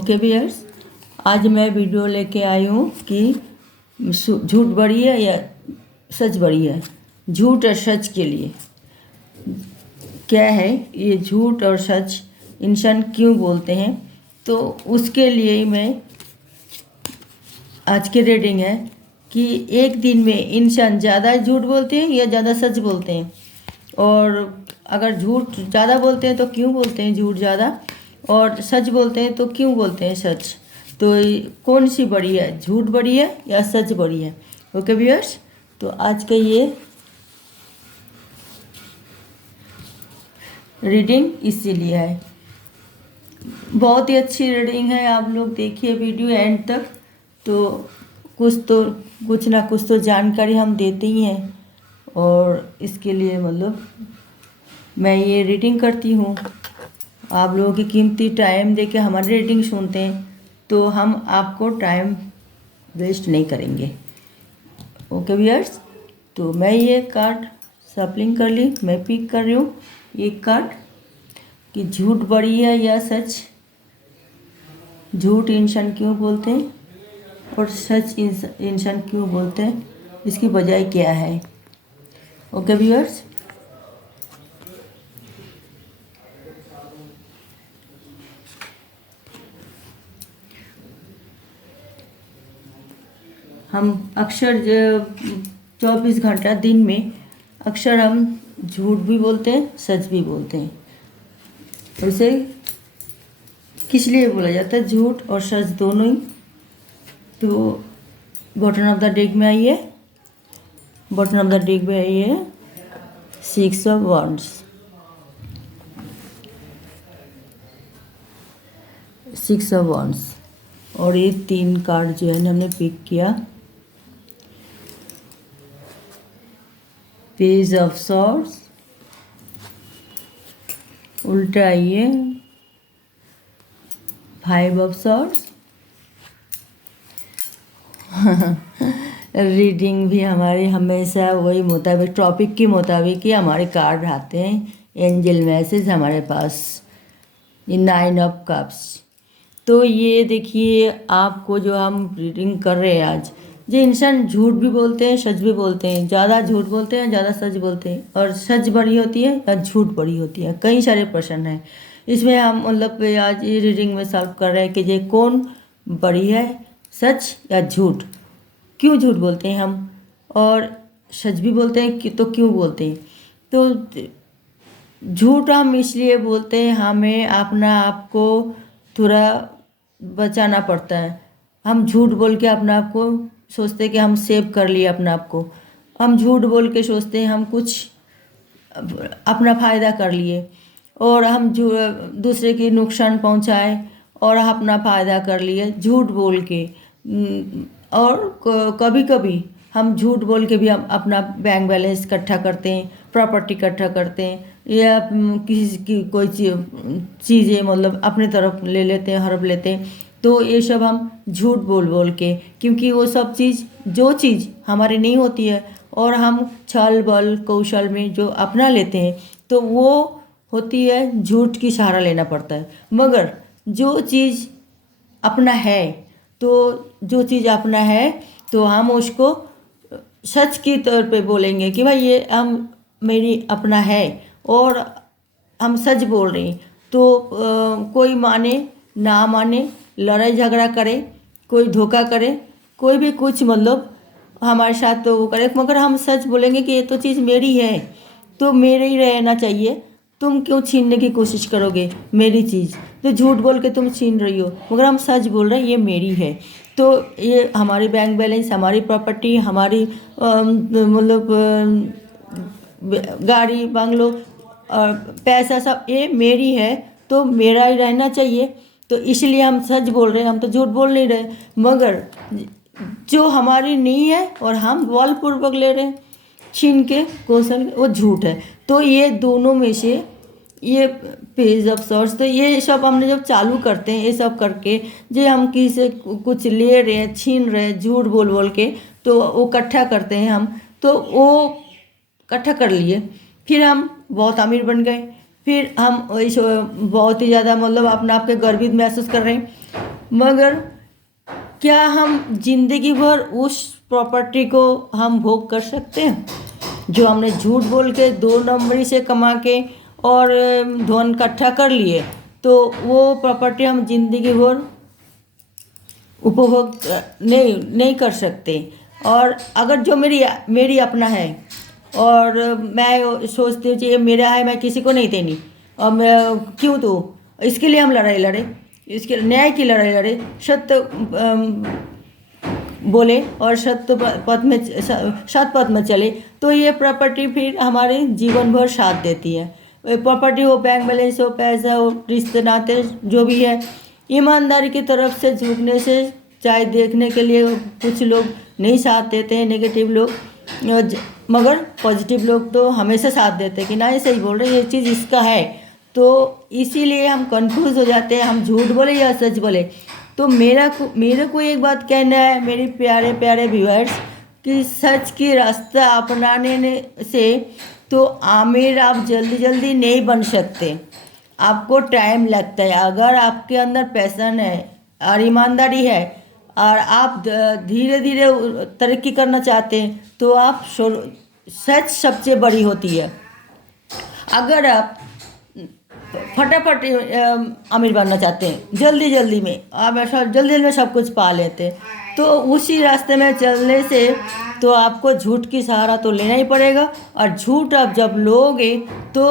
Okay viewers, आज मैं video लेके आई हूँ कि झूठ बड़ी है या सच बड़ी है। झूठ और सच के लिए क्या है, ये झूठ और सच इंसान क्यों बोलते हैं, तो उसके लिए मैं आज की रीडिंग है कि एक दिन में इंसान ज़्यादा झूठ बोलते हैं या ज़्यादा सच बोलते हैं, और अगर झूठ ज़्यादा बोलते हैं तो क्यों बोलते हैं झूठ ज़्यादा, और सच बोलते हैं तो क्यों बोलते हैं सच। तो कौन सी बड़ी है, झूठ बड़ी है या सच बड़ी है। ओके व्यूअर्स, तो आज का ये रीडिंग इसीलिए है, बहुत ही अच्छी रीडिंग है। आप लोग देखिए वीडियो एंड तक, तो कुछ ना कुछ तो जानकारी हम देते ही हैं, और इसके लिए मतलब मैं ये रीडिंग करती हूँ। आप लोगों की कीमती टाइम देके हमारी रीडिंग सुनते हैं, तो हम आपको टाइम वेस्ट नहीं करेंगे। ओके व्यूअर्स, तो मैं ये कार्ड सैम्पलिंग कर ली, मैं पिक कर रही हूँ ये कार्ड कि झूठ बड़ी है या सच। झूठ इंसान क्यों बोलते हैं और सच इंसान क्यों बोलते हैं, इसकी वजह क्या है। ओके व्यूअर्स, हम अक्सर 24 घंटा दिन में अक्सर हम झूठ भी बोलते हैं, सच भी बोलते हैं। उसे किस लिए बोला जाता है झूठ और सच दोनों ही। तो बॉटम ऑफ द डेक में आइए, बॉटम ऑफ द डेक में आइए 6 ऑफ वॉन्ड्स, 6 ऑफ वॉन्ड्स, और ये 3 कार्ड जो है हमने पिक किया। पेज ऑफ सॉर्ड्स, उल्टा आइए 5 ऑफ सॉर्ड्स। रीडिंग भी हमारी हमेशा वही मुताबिक, टॉपिक के मुताबिक ही हमारे कार्ड आते हैं, एंजल मैसेज हमारे पास। ये 9 ऑफ कप्स। तो ये देखिए, आपको जो हम रीडिंग कर रहे हैं आज, जो इंसान झूठ भी बोलते हैं सच भी बोलते हैं, ज़्यादा झूठ बोलते हैं ज़्यादा सच बोलते हैं, और सच बड़ी होती है या झूठ बड़ी होती है, कई सारे प्रश्न हैं इसमें। हम मतलब आज ये रीडिंग में सॉल्व कर रहे हैं कि ये कौन बड़ी है, सच या झूठ। क्यों झूठ बोलते हैं हम, और सच भी बोलते हैं कि तो क्यों बोलते हैं। तो झूठ हम इसलिए बोलते हैं, हमें अपना आप को थोड़ा बचाना पड़ता है। हम झूठ बोल के अपना आप को सोचते हैं कि हम सेव कर लिए अपना आप को, हम झूठ बोल के सोचते हैं हम कुछ अपना फ़ायदा कर लिए, और हम दूसरे की नुकसान पहुंचाए और अपना फ़ायदा कर लिए झूठ बोल के। और कभी कभी हम झूठ बोल के भी हम अपना बैंक बैलेंस इकट्ठा करते हैं, प्रॉपर्टी इकट्ठा करते हैं, या किसी की कोई चीज़ें मतलब अपने तरफ ले लेते हैं, हड़प लेते हैं। तो ये सब हम झूठ बोल बोल के, क्योंकि वो सब चीज़ जो चीज़ हमारी नहीं होती है और हम छल बल कौशल में जो अपना लेते हैं, तो वो होती है झूठ की सहारा लेना पड़ता है। मगर जो चीज़ अपना है, तो जो चीज़ अपना है तो हम उसको सच की तौर पे बोलेंगे कि भाई ये हम मेरी अपना है, और हम सच बोल रहे हैं। तो कोई माने ना माने, लड़ाई झगड़ा करे, कोई धोखा करे, कोई भी कुछ मतलब हमारे साथ तो वो करे, मगर हम सच बोलेंगे कि ये तो चीज़ मेरी है, तो मेरे ही रहना चाहिए, तुम क्यों छीनने की कोशिश करोगे मेरी चीज़। तो झूठ बोल के तुम छीन रही हो, मगर हम सच बोल रहे हैं ये मेरी है। तो ये हमारी बैंक बैलेंस, हमारी प्रॉपर्टी, हमारी मतलब गाड़ी बंगलो और पैसा सब ये मेरी है, तो मेरा ही रहना चाहिए। तो इसलिए हम सच बोल रहे हैं, हम तो झूठ बोल नहीं रहे। मगर जो हमारी नहीं है और हम बलपूर्वक ले रहे हैं छीन के कौशल, वो झूठ है। तो ये दोनों में से ये पेज ऑफ सॉर्ड्स, तो ये सब हमने जब चालू करते हैं, ये सब करके जो हम किसी से कुछ ले रहे हैं, छीन रहे हैं झूठ बोल बोल के, तो वो इकट्ठा करते हैं हम। तो वो इकट्ठा कर लिए, फिर हम बहुत अमीर बन गए, फिर हम बहुत ही ज़्यादा मतलब अपना आप के गर्वित महसूस कर रहे हैं। मगर क्या हम जिंदगी भर उस प्रॉपर्टी को हम भोग कर सकते हैं जो हमने झूठ बोल के 2 नंबरी से कमा के और धन इकट्ठा कर लिए? तो वो प्रॉपर्टी हम जिंदगी भर उपभोग नहीं कर सकते। और अगर जो मेरी अपना है और मैं सोचती हूँ कि ये मेरा है, मैं किसी को नहीं देनी, और मैं क्यों दूँ? इसके लिए हम लड़ाई लड़े, इसके न्याय की लड़ाई लड़े, सत्य बोले और सत्य पथ में चले, तो ये प्रॉपर्टी फिर हमारे जीवन भर साथ देती है। प्रॉपर्टी हो, बैंक बैलेंस हो, पैसा हो, रिश्ते नाते जो भी है, ईमानदारी की तरफ से झुकने से, चाहे देखने के लिए कुछ लोग नहीं साथ देते हैं, नेगेटिव लोग, मगर पॉजिटिव लोग तो हमेशा साथ देते हैं कि ना ये सही बोल रहे हैं, ये चीज़ इसका है। तो इसीलिए हम कंफ्यूज हो जाते हैं, हम झूठ बोले या सच बोले। तो मेरे को एक बात कहना है मेरे प्यारे प्यारे व्यूअर्स, कि सच की रास्ता अपनाने से तो आमिर आप जल्दी जल्दी नहीं बन सकते, आपको टाइम लगता है। अगर आपके अंदर पैशन है और ईमानदारी है और आप धीरे धीरे तरक्की करना चाहते हैं, तो आप सच सबसे बड़ी होती है। अगर आप फटाफट अमीर बनना चाहते हैं, जल्दी जल्दी में आप जल्दी में सब कुछ पा लेते हैं, तो उसी रास्ते में चलने से तो आपको झूठ की सहारा तो लेना ही पड़ेगा। और झूठ आप जब लोगे तो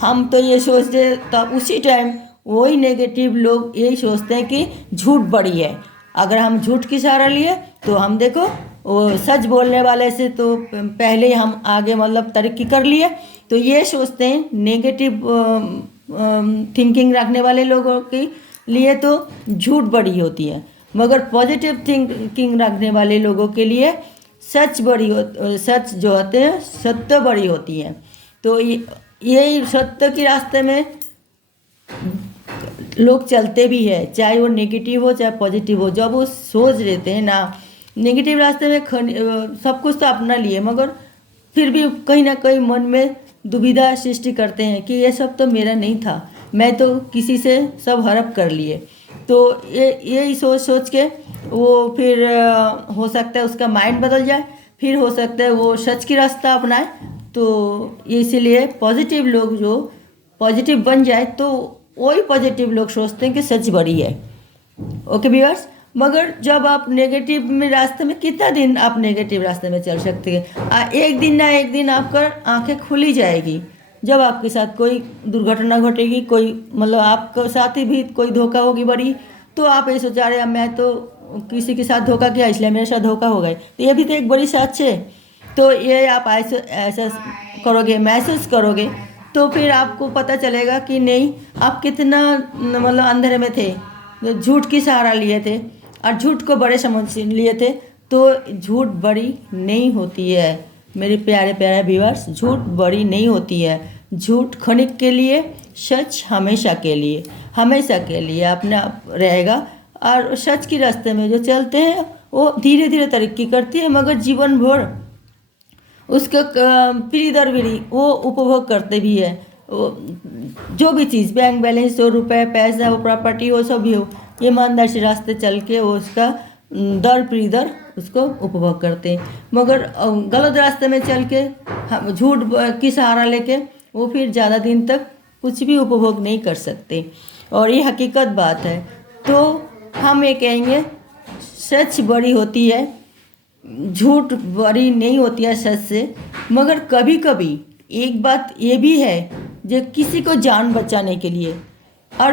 हम तो ये सोचते, तब उसी टाइम वही नेगेटिव लोग यही सोचते हैं कि झूठ बड़ी है। अगर हम झूठ की सहारा लिए तो हम देखो वो सच बोलने वाले से तो पहले ही हम आगे मतलब तरक्की कर लिए। तो ये सोचते हैं नेगेटिव थिंकिंग रखने वाले लोगों के लिए तो झूठ बड़ी होती है, मगर पॉजिटिव थिंकिंग रखने वाले लोगों के लिए सच सच जो होते हैं सत्य बड़ी होती है। तो यही सत्य के रास्ते में लोग चलते भी है, चाहे वो नेगेटिव हो चाहे पॉजिटिव हो। जब वो सोच लेते हैं ना नेगेटिव रास्ते में सब कुछ तो अपना लिए, मगर फिर भी कहीं ना कहीं मन में दुविधा सृष्टि करते हैं कि ये सब तो मेरा नहीं था, मैं तो किसी से सब हड़प कर लिए। तो यही सोच के वो फिर हो सकता है उसका माइंड बदल जाए, फिर हो सकता है वो सच की रास्ता अपनाए। तो इसीलिए पॉजिटिव लोग जो पॉजिटिव बन जाए तो वही पॉजिटिव लोग सोचते हैं कि सच बड़ी है। ओके व्यूअर्स, मगर जब आप नेगेटिव में रास्ते में कितना दिन आप नेगेटिव रास्ते में चल सकते हैं? एक दिन ना एक दिन आपका आंखें खुली जाएगी जब आपके साथ कोई दुर्घटना घटेगी, कोई मतलब आपके साथ ही भी कोई धोखा होगी बड़ी, तो आप ये सोचा रहे मैं तो किसी के साथ धोखा किया इसलिए मेरे साथ धोखा हो गए, तो ये भी तो एक बड़ी सच है। तो ये आप ऐसा करोगे, महसूस करोगे, तो फिर आपको पता चलेगा कि नहीं आप कितना मतलब अंधेरे में थे, झूठ की सहारा लिए थे और झूठ को बड़े समझ लिए थे। तो झूठ बड़ी नहीं होती है मेरे प्यारे प्यारे व्यूअर्स, झूठ बड़ी नहीं होती है। झूठ क्षणिक के लिए, सच हमेशा के लिए अपना रहेगा। और सच के रास्ते में जो चलते हैं वो धीरे धीरे तरक्की करती है, मगर जीवन भर उसका पीढ़ी दर पीढ़ी वो उपभोग करते भी है। जो भी चीज़, बैंक बैलेंस हो, रुपए पैसा हो, प्रॉपर्टी हो, सब भी हो, ईमानदार से रास्ते चल के वो उसका दर पीढ़ी दर उसको उपभोग करते हैं। मगर गलत रास्ते में चल के हम झूठ की सहारा लेके वो फिर ज़्यादा दिन तक कुछ भी उपभोग नहीं कर सकते, और ये हकीकत बात है। तो हम ये कहेंगे सच बड़ी होती है, झूठ बड़ी नहीं होती है सच से। मगर कभी कभी एक बात ये भी है जो किसी को जान बचाने के लिए, और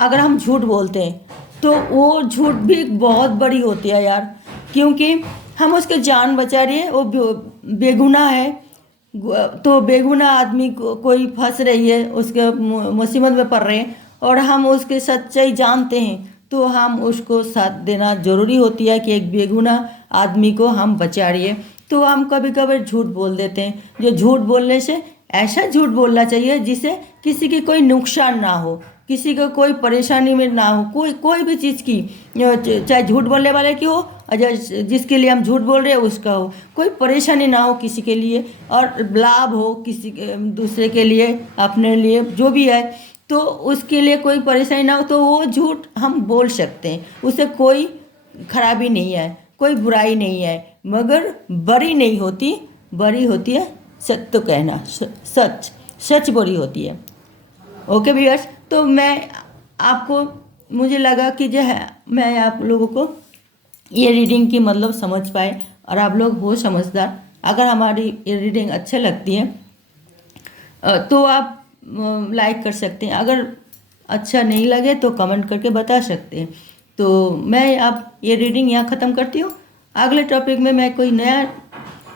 अगर हम झूठ बोलते हैं तो वो झूठ भी बहुत बड़ी होती है यार, क्योंकि हम उसके जान बचा रहे हैं, वो बेगुनाह है। तो बेगुनाह आदमी को कोई फंस रही है, उसके मुसीबत में पड़ रहे हैं और हम उसके सच्चाई जानते हैं, तो हम उसको साथ देना ज़रूरी होती है कि एक बेगुनाह आदमी को हम बचा रही है। तो हम कभी कभी झूठ बोल देते हैं। जो झूठ बोलने से ऐसा झूठ बोलना चाहिए जिससे किसी की कोई नुकसान ना हो, किसी को कोई परेशानी में ना हो, कोई भी चीज़ की, चाहे झूठ बोलने वाले की हो और जिसके लिए हम झूठ बोल रहे हैं उसका हो, कोई परेशानी ना हो किसी के लिए, और लाभ हो किसी दूसरे के लिए, अपने लिए, जो भी है। तो उसके लिए कोई परेशानी ना हो तो वो झूठ हम बोल सकते हैं, उससे कोई खराबी नहीं है, कोई बुराई नहीं है, मगर बड़ी नहीं होती, बड़ी होती है सत्य कहना, सच सच बड़ी होती है। ओके व्यूअर्स, तो मैं आपको, मुझे लगा कि जो है मैं आप लोगों को ये रीडिंग की मतलब समझ पाए और आप लोग हो समझदार। अगर हमारी ये रीडिंग अच्छी लगती है तो आप लाइक कर सकते हैं, अगर अच्छा नहीं लगे तो कमेंट करके बता सकते हैं। तो मैं अब ये रीडिंग यहाँ ख़त्म करती हूँ। अगले टॉपिक में मैं कोई नया,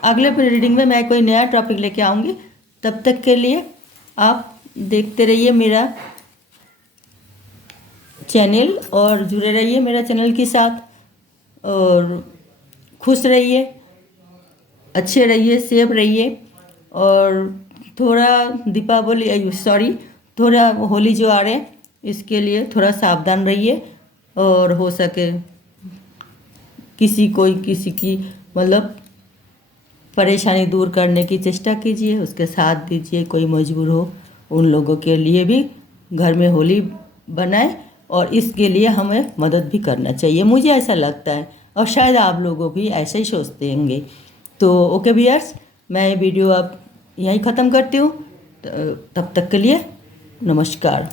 अगले रीडिंग में मैं कोई नया टॉपिक लेके आऊँगी। तब तक के लिए आप देखते रहिए मेरा चैनल और जुड़े रहिए मेरा चैनल के साथ, और खुश रहिए, अच्छे रहिए, सेफ रहिए। और थोड़ा दीपावली, सॉरी, थोड़ा होली जो आ रहे हैं इसके लिए थोड़ा सावधान रहिए, और हो सके किसी की मतलब परेशानी दूर करने की चेष्टा कीजिए, उसके साथ दीजिए। कोई मजबूर हो उन लोगों के लिए भी घर में होली बनाए, और इसके लिए हमें मदद भी करना चाहिए, मुझे ऐसा लगता है, और शायद आप लोगों भी ऐसे ही सोचते होंगे। तो ओके व्यूअर्स, मैं ये वीडियो अब यहीं ख़त्म करती हूँ। तब तक के लिए नमस्कार।